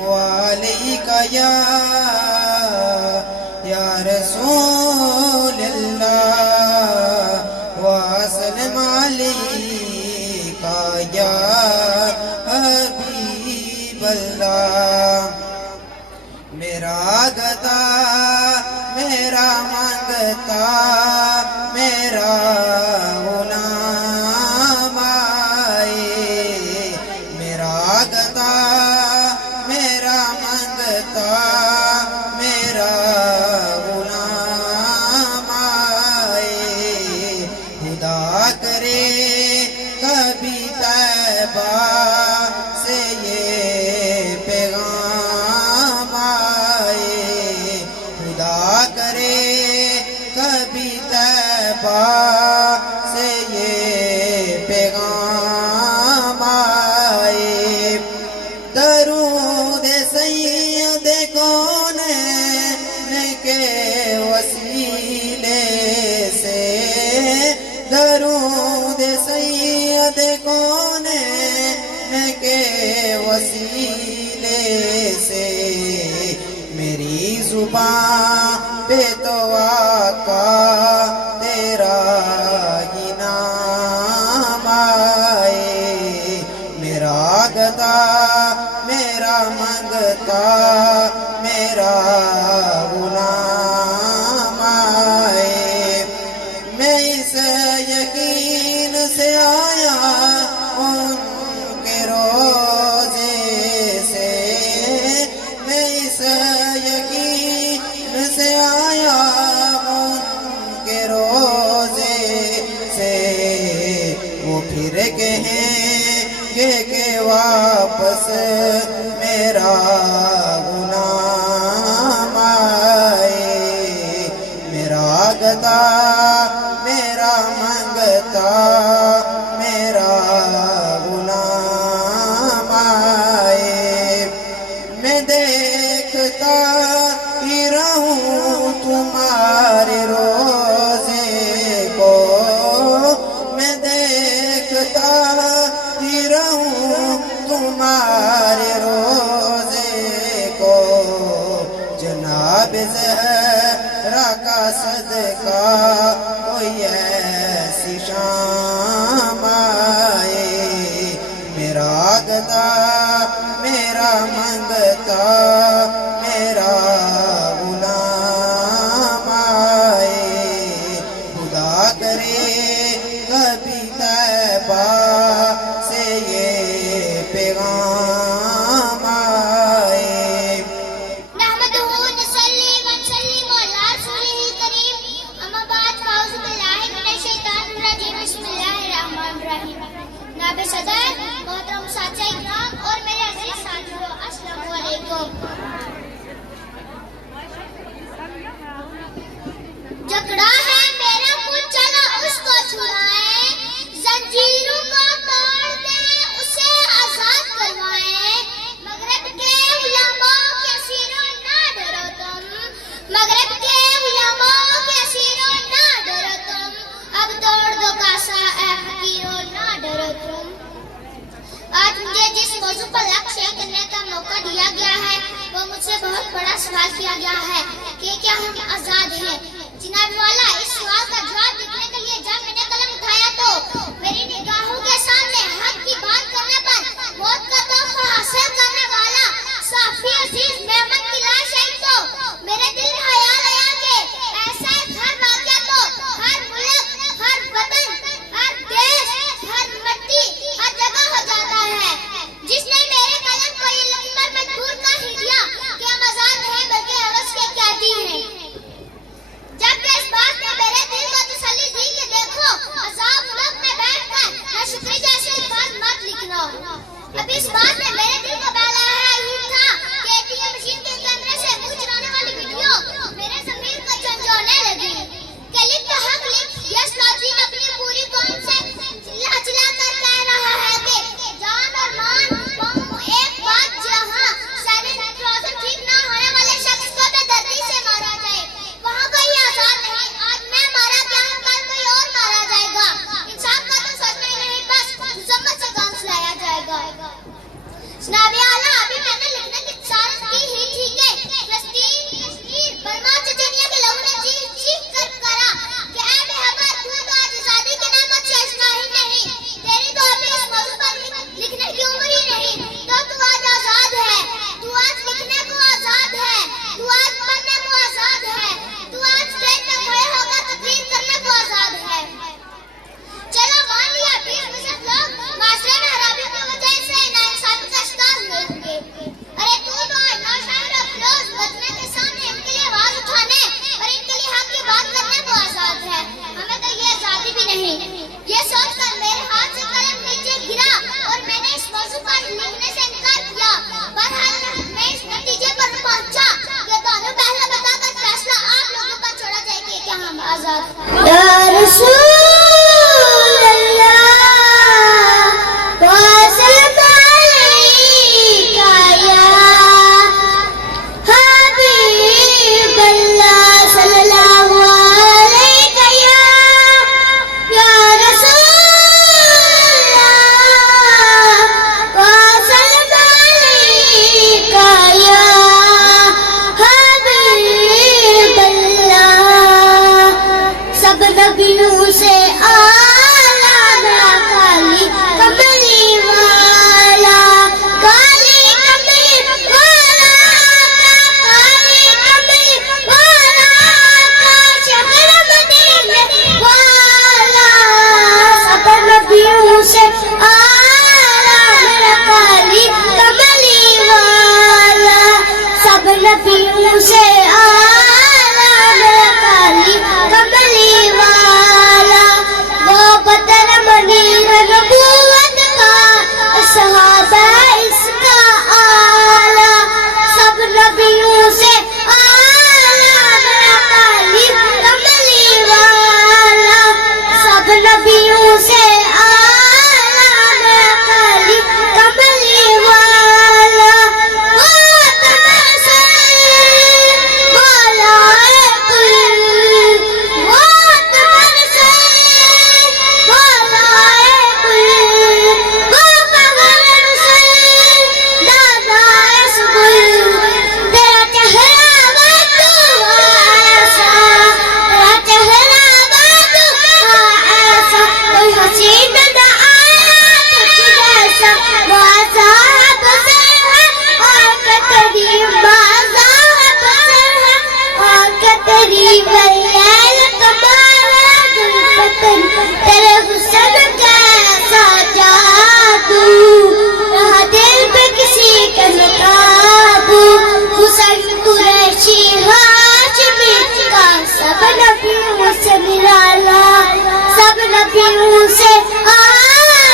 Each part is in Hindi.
वालैका या रसूल अल्लाह वसल्लम अलैका या हबीब अल्लाह। मेरा गदा मेरा मंगता मेरा गुलाम आए, मेरा गदा मेरा मंगता मेरा गुलाम आए। खुदा करे कभी तैबा से ये पैगाम आए, खुदा करे कभी तैबा से ये पैगाम आए। दरूद सैयद कौनैन के वसीले से, दरूद सैयद कौनैन के वसीले से मेरी जुबान पे तो आका तेरा ही नाम आए। मेरा गदा मेरा मंगता मेरा गुलाम आए। मैं इस यकीन से आया उनके रोजे से, मैं इस यकीन से आया उनके रोजे से। वो फिर कहेंगे कि वापस मेरा गुलाम आए। मेरा गदा मेरा मंगता मेरा गुलाम आए। मैं देखता ही रहूं तुम्हारे रोजे को, मैं देखता ही रहूं तुम्हारे रोजे को। जनाब ज़हरा का सदका कोई ऐसी शाम आए। मेरा गदा मेरा मंगता मेरा गुलाम आए। खुदा करे कभी तैबा से ये पैगाम आए। नहमदुहु नसल्ली व नसल्लिमु अला रसूलिल करीम, अम्मा बाद फाउज़ु बिल्लाहि मिनश शैतानिर रजीम, बिस्मिल्लाहिर रहमानिर रहीम। नाबे सदर मोहतरम साथिया इकराम और मेरे अजीज साथियों, अस्सलामु अलैकुम। जकड़ा है मेरा कुछ चला उसको छुड़ाए, जंजीरों को तोड़ दे उसे आजाद करवाए। मगरब के उलमाओं के असीरों ना डरो तुम, मगरब के उलमाओं के असीरों ना डरो तुम। अब तोड़ दो कासा ऐ फकीरों ना डरो तुम। आज मुझे जिस मौजू पर लक्ष्य करने का मौका दिया गया है वो मुझसे बहुत बड़ा सवाल किया गया है कि क्या हम आजाद हैं। जिनाब वाला, इस सवाल का जवाब देने के लिए जब मैंने कलम उठाया तो मेरी निगाहों के सामने हक की बात करने पर मौत का तोहफा हासिल करने वाला साफी अजीज मेहमद की लाश आई तो मेरे दिल में ख्याल आया कि ऐसा हर वाक़या तो हर मुल्क, हर वतन, हर देश, हर मिट्टी, हर जगह हो जाता है। जिसने मेरे कलम को ये लिखने पर मजबूर कर ही दिया कि हम आजाद नहीं बल्कि हवस के कैदी हैं। जब इस बात ने मेरे दिल को तसल्ली दी कि देखो अजाब मुल्क में बैठकर नाशुक्री जैसे अल्फाज मत लिखना। अब इस बात ने मेरे दिल को बहलाया ही था कि एटीएम मशीन के कैमरे से मुंह चुराने वाली वीडियो मेरे ज़मीर को झंझोड़ने लगी। कि लिख तो हक लिख, यस लॉजिक अपनी पूरी कौम से चिल्ला चिल्ला कर कह रहा है कि जान और मान एक बात जहां सारे ट्राउजर ठीक ना होने वाले शख्स को बेदर्दी से मारा जाए वहां कोई आजाद नहीं। आज मैं मारा गया हूं, कल कोई और मारा जाएगा। इंसाफ का तो सोचना ही नहीं, बस मुजम्मत से काम चलाया जाएगा। जनाब साथ। या रसूल अल्लाह वसल्लम अलैका या हबीब अल्लाह सल्लल्लाहु अलैका या रसूल अल्लाह वसल्लम अलैका या हबीब अल्लाह। सब नबियों से आला मेरा काली कमली वाला, काली कमली वाला काली कमली वाला का शहर मदीने वाला। सब नबियों से आला मेरा काली कमली वाला, सब नबियों से आला मेरा काली कमली वाला। वो बदर मनीर नबूवत का सहाबा इसका आला। सब नबियों से आला मेरा काली कमली वाला, सब नबियों से आला मेरा काली कमली वाला। वो तमसल वाला कुल, वो तमसल वाला कुल, वो तमसल दादा रसूल। तेरा चेहरा बदू ऐसा, तेरा चेहरा बदू ऐसा, कोई हसीन न आया तुझ जैसा। मज़हब से है और तेरी मज़हब से है और तेरी बयान कमाल गुलबतन। तेरे हुस्न कैसा जादू, रहा दिल पे किसी का न काबू। हुसैन कुरैशी हाशमी का सब नबियों से निराला, सब नबियों से आला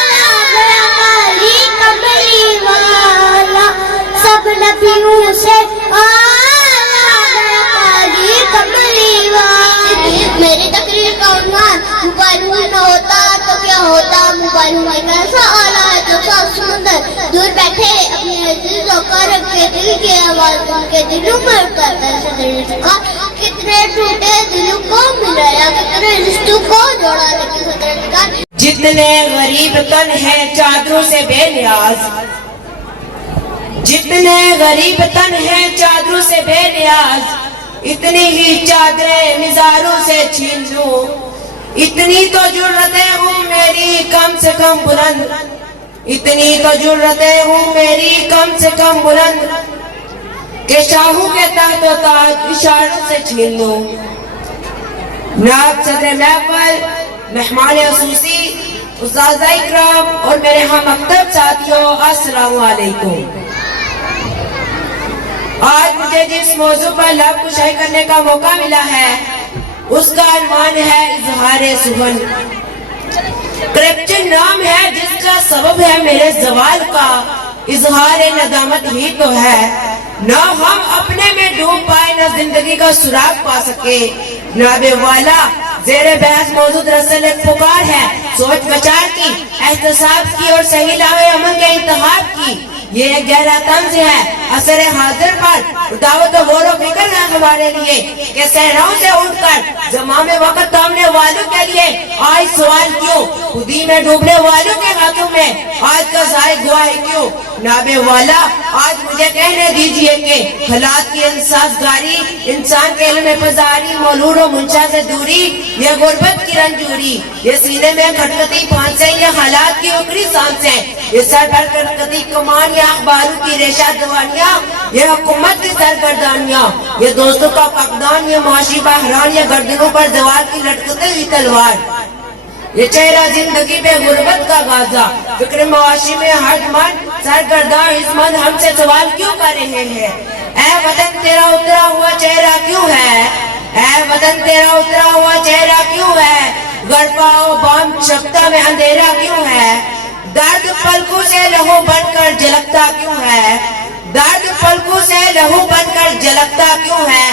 मेरा काली कमली वाला, सब नबियों से आला मेरा काली कमली वाला। मेरी तकरीर का उन्वान मोबाइल में न होता तो क्या होता, मोबाइल में कैसा आला है जो सब सुंदर। दूर बैठे अपने अजीजों का रखे दिल की आवाज उनके दिलों में उतरता है सदर का। कितने टूटे दिलों को मिलाया, कितने रिश्तों को जोड़ा लेकिन सदर का। जितने गरीब तन है चादरों से बेनियाज, जितने गरीब तन है चादरों से बेनियाज, इतनी ही चादरें निजारों से छीन लूं। इतनी तो जुर्रतें हूँ मेरी कम से कम बुलंद, इतनी तो जुर्रतें हूँ मेरी कम से कम बुलंद, के शाहू के तख्त व ताज इशारों से छीन लूं। नाब सदर महफल, मेहमान खुसूसी, उस्ताद इकराम और मेरे हम मकतब साथियों, अस्सलामु अलैकुम। आज मुझे जिस मौजू पर लब कुशाई करने का मौका मिला है उसका अनवान है इजहारे सुबन। करप्शन नाम है जिसका सबब है मेरे जवाल का, इजहारे नदामत ही तो है। न हम अपने में डूब पाए, न जिंदगी का सुराग पा सके। नाबे वाला जेरे बहस मौजूद रसल एक पुकार है सोच विचार की, एहतसाब की और सही लावे अमल के इंतखाब की। ये एक गहरा तंज है असर हाजिर पर, दावत गौर फिक्र है हमारे लिए कि सहराओं से उठकर जमा में वक्त थामने वालों के लिए आज सवाल क्यों, खुदी में डूबने वालों के हाथों में आज का जाय गुआही क्यों। नाबे वाला आज मुझे कहने दीजिए कि हालात की इंसाफगारी, इंसान के इल्म फजारी, मौलूद और मुंशा से दूरी, ये गुर्बत की रंजूरी, ये सीने में खटखटी फांसे, ये हालात की उकड़ी सांसें, ये सर पर खटखटी कमान, ये अखबारों की रेशा दवानियाँ, ये हुकूमत की सरगर्दानियाँ, ये दोस्तों का फकदान, ये मुआशी बहरान, ये गर्दनों पर दीवार की लटकती हुई तलवार, ये चेहरा जिंदगी पे गुर्बत का गाजा, फिक्र मुआशी में हरमन सरगर्दान इस्मत हमसे सवाल क्यों कर रहे हैं। ऐ वतन तेरा उतरा हुआ चेहरा क्यों है, ऐ वतन तेरा उतरा हुआ चेहरा क्यों है, गरबा और बम शब्दा में अंधेरा क्यों है। दर्द पलकों से लहू बनकर झलकता क्यों है, दर्द पलकों से लहू बनकर झलकता क्यों है।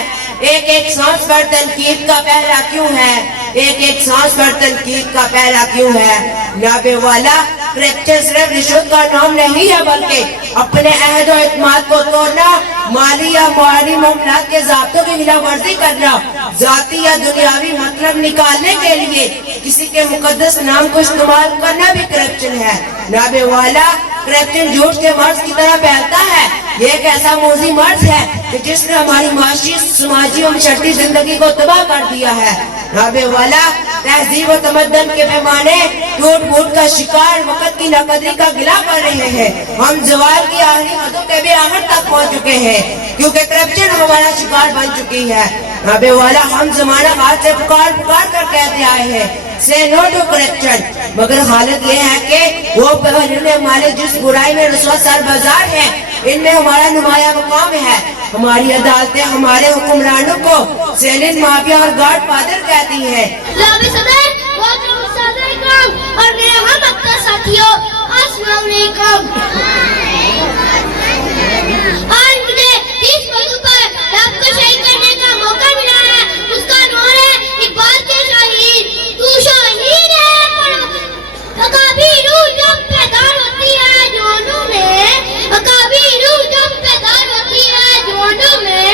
एक एक सांस पर तनकीद का पहला क्यों है, एक एक सांस पर तनकीद का पहला क्यों है। नाबे वाला करप्शन सिर्फ रिश्वत का नाम नहीं है, बल्कि अपने अहद और इत्मीनान को तोड़ना, माली या माली मामलात के ज़ाब्तों की खिलाफ वर्जी करना, जाती या दुनियावी मतलब निकालने के लिए किसी के मुकद्दस नाम को इस्तेमाल करना भी करप्शन है। नाबे वाला करप्शन झूठ के मर्ज की तरह फैलता है। ये एक ऐसा मोजी मर्ज है कि जिसने हमारी माशी, समाजी और शर्ती जिंदगी को तबाह कर दिया है। नाबे वाला तहजीब और तमद्दन के पैमाने टूट फूट का शिकार वक्त की नाकदरी का गिला कर रहे हैं। हम जवाल की आखिरी हदों के भी आखिर तक पहुँच चुके हैं, क्योंकि करप्शन हमारा शिकार बन चुकी है। नाबे वाला हम जमाना हाथ से पुकार पुकार कर कहते आए हैं, से नो टू करप्शन, मगर हालत ये है कि वो हमारे जिस बुराई में रुस्वा सर बाजार है, इनमें हमारा नुमाया मकाम है। हमारी अदालतें हमारे हुक्मरानों को सेलिन, माफिया और गॉड फादर कहती है। और मेरे हम अपना साथियों, अस्सलाम वालेकुम। आज मुझे इस मौजू पर आपको शहीद करने का मौका मिला है। उसका नाम है इकबाल के शाहीन। तू शाहीन है अकाबीरू जब पैदार होती है जवानों में, अकाबीरू जब पैदार होती है जवानों में,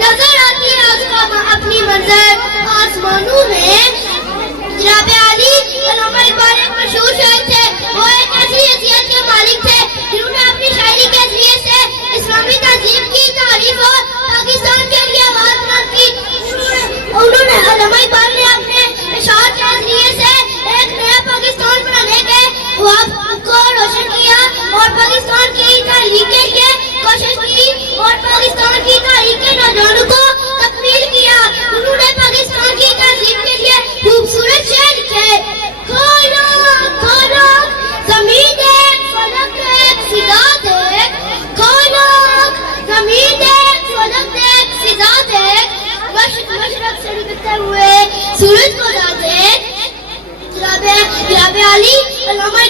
नजर आती है उसका अपनी मंजर आसमानों में। जनाब आली अल्लामा इकबाल एक मशहूर शायर थे। वो एक ऐसी हैसियत के मालिक थे जिन्होंने अपनी शायरी के जरिए से इस्लामी तहजीब की तारीफ और पाकिस्तान के लिए आवाज बुलंद की। उन्होंने अल्लामा इकबाल ने अपने इशार के जरिए से एक नया पाकिस्तान बनाने के ख्वाब को रोशन किया और पाकिस्तान की तहलीक के लिए कोशिश की और पाकिस्तान की तारीख के नौजवानों को तकमील किया। उन्होंने पाकिस्तान की तहजीब के लिए खूबसूरत शेर लिखे। खोलो खोलो ज़मीन देख, फलक देख, फिजा देख, खोलो ज़मीन देख, फलक देख, फिजा देख, मशरक से निकलते हुए सूरज को ना देख। जनाब आली अल्लामा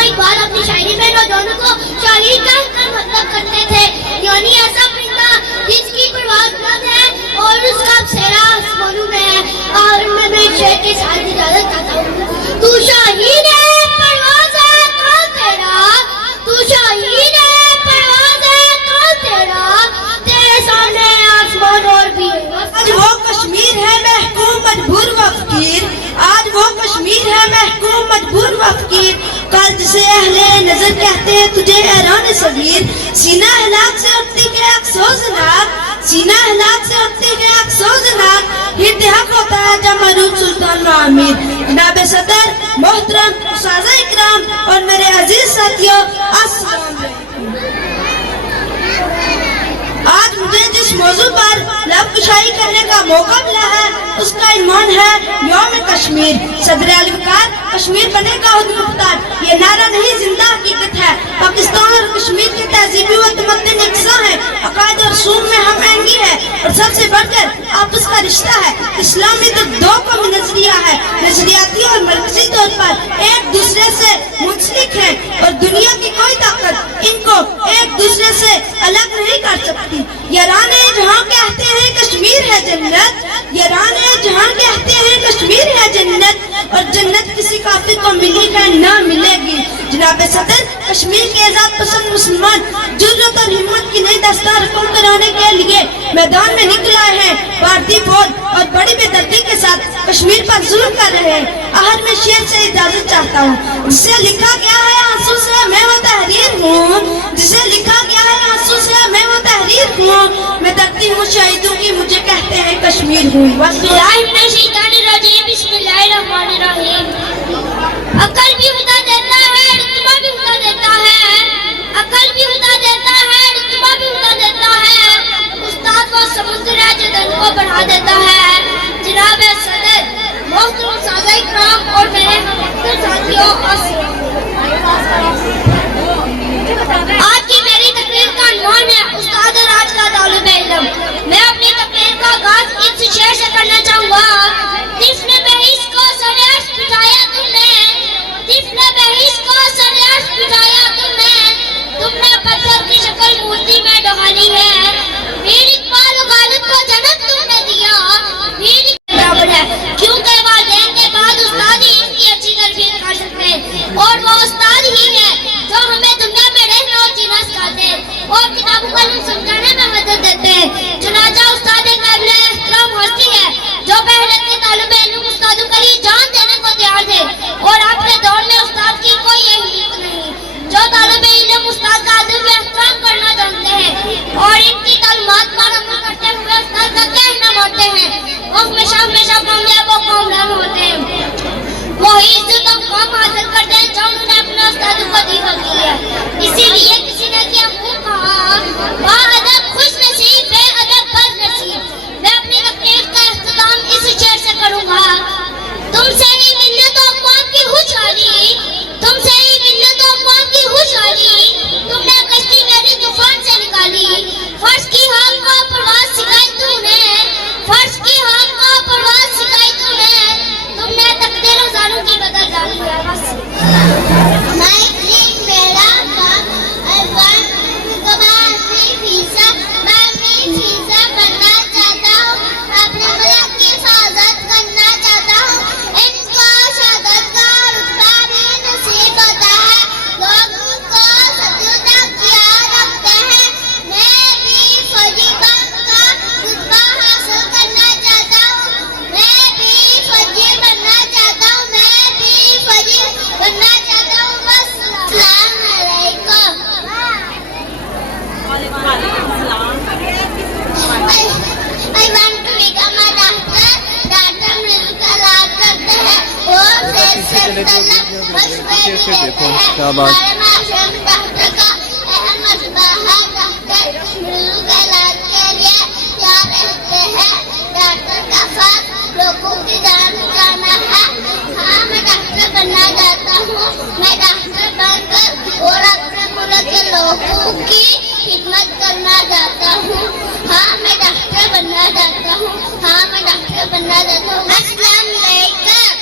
इकबाल अपनी शायरी में नौजवानों को शायरी का मतलब करते थे, यानी ऐसा परिंदा जिसकी परवाज़ बुलंद है और उसका बसेरा आसमानों में है। और मैं एक शेर के साथ इजाजत चाहता हूँ। तू शाहीन है परवाज़ है कौन तेरा, तू शाहीन है परवाज़ है कौन तेरा, तेरे सामने आसमान और भी है। आज वो कश्मीर है महकूम मजबूर व फकीर, आज वो कश्मीर है महकूम मजबूर व फकीर, कल जिसे अहले नजर कहते हैं तुझे हैरान सगीर। सीना हलाक से उठती के अफसोसनाक, सीना हलाक से उठती के अफसोसनाक, हिर्द हक होता है जब मरूब सुल्तान आमिर। जनाब सदर, मोहतरम उस्ताद इकराम और मेरे अजीज साथियों, अस्सलाम वालेकुम। आज मुझे जिस मौजू पर लब कुशाई करने का मौका मिला है उसका इन्वान है यौम कश्मीर। सदर अलवकार कश्मीर बने का हुक्मदार, ये नारा नहीं जिंदा हकीकत है। पाकिस्तान और कश्मीर के तहजीबी व तमद्दुन यकसा है, अकायद और सूम में हम आहंगी है और सबसे बढ़कर आपस का रिश्ता है। इस्लामी तो दो कौमी नजरिया है, नजरियाती और मरकजी तौर पर एक दूसरे से मुंसलिक है और दुनिया की कोई ताकत इनको एक दूसरे से अलग नहीं कर सकती। याराने जहाँ कहते हैं कश्मीर है जन्नत, याराने जहाँ कहते हैं कश्मीर है जन्नत, और जन्नत किसी काफिर को मिली है ना मिलेगी। जनाब सदर, कश्मीर के आजाद पसंद मुसलमान जुर्रत और हिम्मत की नई दास्तान रकम कराने के लिए मैदान में निकल आए हैं। भारतीय फौज और बड़ी बेदर्दी के साथ कश्मीर पर जुल्म कर रहे हैं। आहर में शेर से इजाजत चाहता हूँ, जिसे लिखा गया है आंसू से मैं वो तहरीर हूँ, जिसे लिखा गया है आंसू से मैं वो तहरीर हूँ, मैं डरती हूँ शहीदों की मुझे कहते हैं कश्मीर हूँ। अकल भी खुदा देता है, रुतबा भी खुदा देता है, अकल भी खुदा देता है, रुतबा भी खुदा देता है, उस्ताद वो समुद्र है जो दिल को बढ़ा देता है। जनाब सदर, मोहतरम उस्ताद इकराम और मेरे साथियों, आज की मेरी तकरीर का नाम है उस्ताद और आज का तालिबे इल्म। मैं अपनी तकरीर का आगाज इस शेर से करना चाहूँगा। तिफ्ल बहिस को सरेश बिठाया तुमने, तिफ्ल बहिस को सरेश बिठाया तुमने, तुमने पत्थर की शक्ल मूर्ति में ढाली है। वीर इकबाल उलूम समझाने में मदद देते हैं। चुनाचा उस्ताद काबिल एहतराम हस्ती है जो पहले के तालिबे इल्म उस्तादों के लिए जान देने को तैयार थे, और आपके दौर में उस्ताद की कोई अहमियत नहीं। जो तालिबे इल्म उस्ताद का अदब एहतराम करना जानते हैं और इनकी तालीमात पर अमल करते हुए उस्ताद का कहना मानते हैं, वो हमेशा हमेशा कामयाब और कामयाब होते हैं। वही इज्जत और काम हासिल करते हैं जो उन्होंने अपने उस्तादों को दी होती है। इसीलिए किसी ने क्या खूब कहा, बाअदब खुश नसीब बेअदब बदनसीब। मैं अपनी तकरीर का इख्तिताम इस शेर से करूंगा। तुमसे ही मिल्लत और कौम की खुशहाली, तुमसे ही मिल्लत और कौम की खुशहाली, तुमने कश्ती मेरी तूफान से निकाली। फर्श की हाल को परवाज़ सिखाई तूने, फर्श की हाल को परवाज़ सिखाई तूने, तुमने तकदीर हज़ारों की बदल डाली है। बस My dream मेरा ख्वाब, I want to go back to Fiza, मैं भी Fiza बनना चाहता हूँ, अपने मुल्क की हिफाजत करना चाहता हूँ। इनको शहादत का रुतबा भी नसीब होता है, लोग उनको सजदा किया रखते हैं। मैं भी फौजी बनकर रुतबा हासिल करना चाहता हूँ, मैं भी फौजी बनना चाहता हूँ, मैं भी फौजी बनना चाहता हूँ। बस अस्सलाम वालेकुम। I want to become a doctor. Doctor मिलकर इलाज करते हैं और से तलब मशवरे भी देते हैं। हमारे माशरे में डॉक्टर का अहम मसला है। डॉक्टर मिलकर इलाज के लिए तैयार रहते हैं। डॉक्टर का फर्ज लोगों की जान बचाना है। हाँ, मैं डॉक्टर बनना चाहता हूँ। मैं डॉक्टर बनकर और अपने मुल्क के लोगों की खिदमत करना चाहता हूँ। हाँ, मैं डॉक्टर बनना चाहता हूँ। हाँ, मैं डॉक्टर बनना चाहता हूँ। अस्सलाम वालेकुम।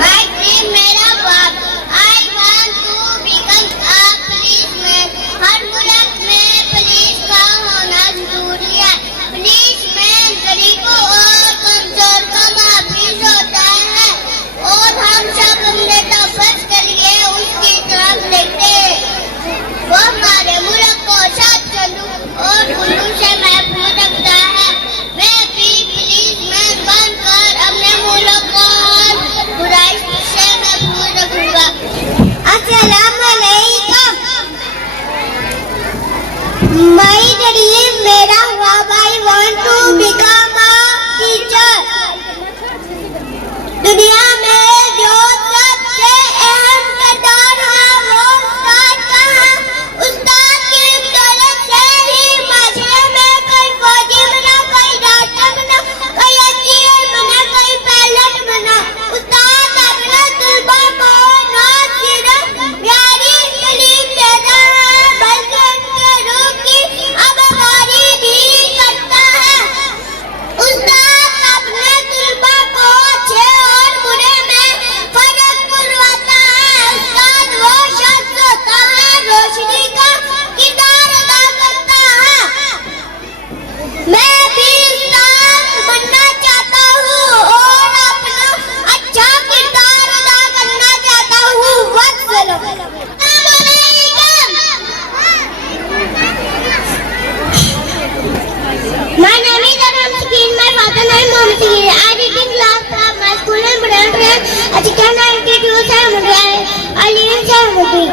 My dream मेरा ख्वाब, I want to become a policeman। हर मुल्क में पुलिस का होना जरूरी है। पुलिसमैन गरीबों और कमजोर का मुहाफिज होता है और हम सब अपने तफज के लिए उसकी तरफ देखते हैं। वो हमारे मुल्क को शद और जुल्म से महफूज रखता है। मैं भी पुलिसमैन बनकर अपने मुल्क को बुराई से महफूज रखूंगा। अस्सलाम वालेकुम। My dream मेरा ख्वाब, I want to become a teacher। दुनिया में जो सबसे अहम किरदार है वो उस्ताद का है। उस्ताद की बदौलत से ही माशरे में कोई फौजी बना, कोई डॉक्टर बना, कोई इंजीनियर बना, कोई पायलट बना। उस्ताद अपने तलबा को न सिर्फ प्यारी तालीम देता है बल्कि उनके रूह की आबकारी भी करता है। उस्ताद अपने तलबा को अच्छे और बुरे में फर्क करवाता है। उस्ताद वो शख्स होता है रोशनी का किरदार अदा करता है। मैं भी उस्ताद बनना चाहता हूँ और अपना अच्छा किरदार अदा करना चाहता हूँ। वस्सलाम। My name is Anam Sakin. My father name is Mohammed Sakin. I read in class from my school in Budapest. As a child, I introduced I live in Sahamuddin.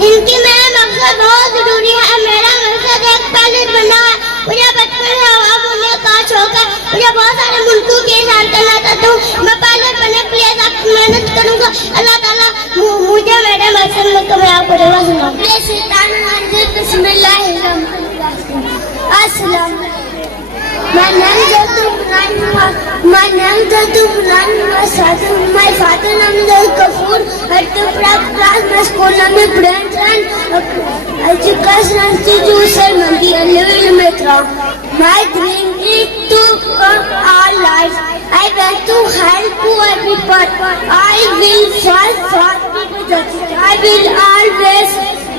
जिनकी मेरा मकसद बहुत जरूरी है। मेरा मकसद एक पायलट बनना है। मुझे बचपन से हवा बोलने का शौक है। मुझे बहुत सारे मुल्कों के साथ करना चाहता हूँ। मैं पायलट बनने के लिए सख्त मेहनत करूँगा। अल्लाह ताला मुझे मेरे मकसद में कामयाब करेगा। अस्सलाम। My name is my father name is Kafoor. I took class my school name is Brent and education institution Mandi Alil Mitra. My dream is to come our life. I want to help poor people. I will fight for people justice. I will always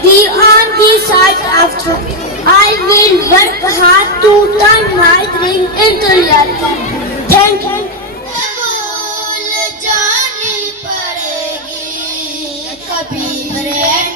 be on the side of truth. I will work hard to turn my dream into reality. Thank you. भूल जानी पड़ेगी कभी ब्रेन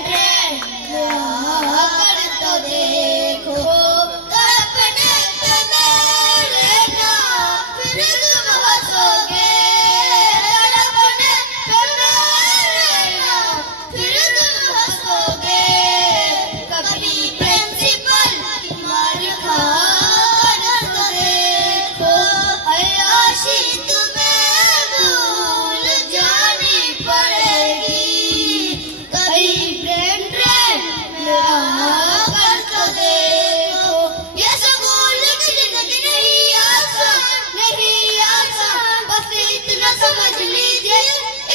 कर तो देखो, ये स्कूल की जिंदगी नहीं आसान, नहीं आसान, बस इतना समझ लीजिए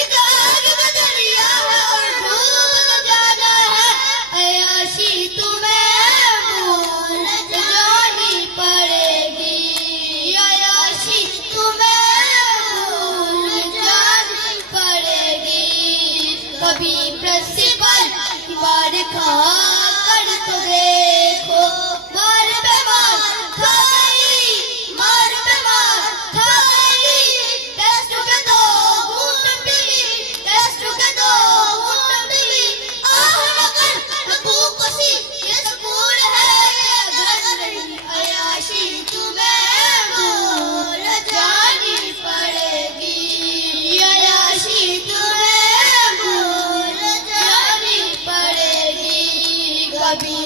एक आग का दरिया है और डूब तो जाना है। अय्याशी तुम्हें भूल जानी पड़ेगी, अय्याशी तुम्हें भूल जानी पड़ेगी। कभी प्रिंसिपल की मार खा कर तो देखो, मार पे मार खा गई, मार पे मार खा गई। टेस्ट के दो घूंट पीली, टेस्ट के दो घूंट पीली। आह मगर महबूब सी ये स्कूल है ये घर नहीं, अय्याशी तुम्हें भूल जानी पड़ेगी, अय्याशी तुम्हें भूल जानी पड़ेगी। कभी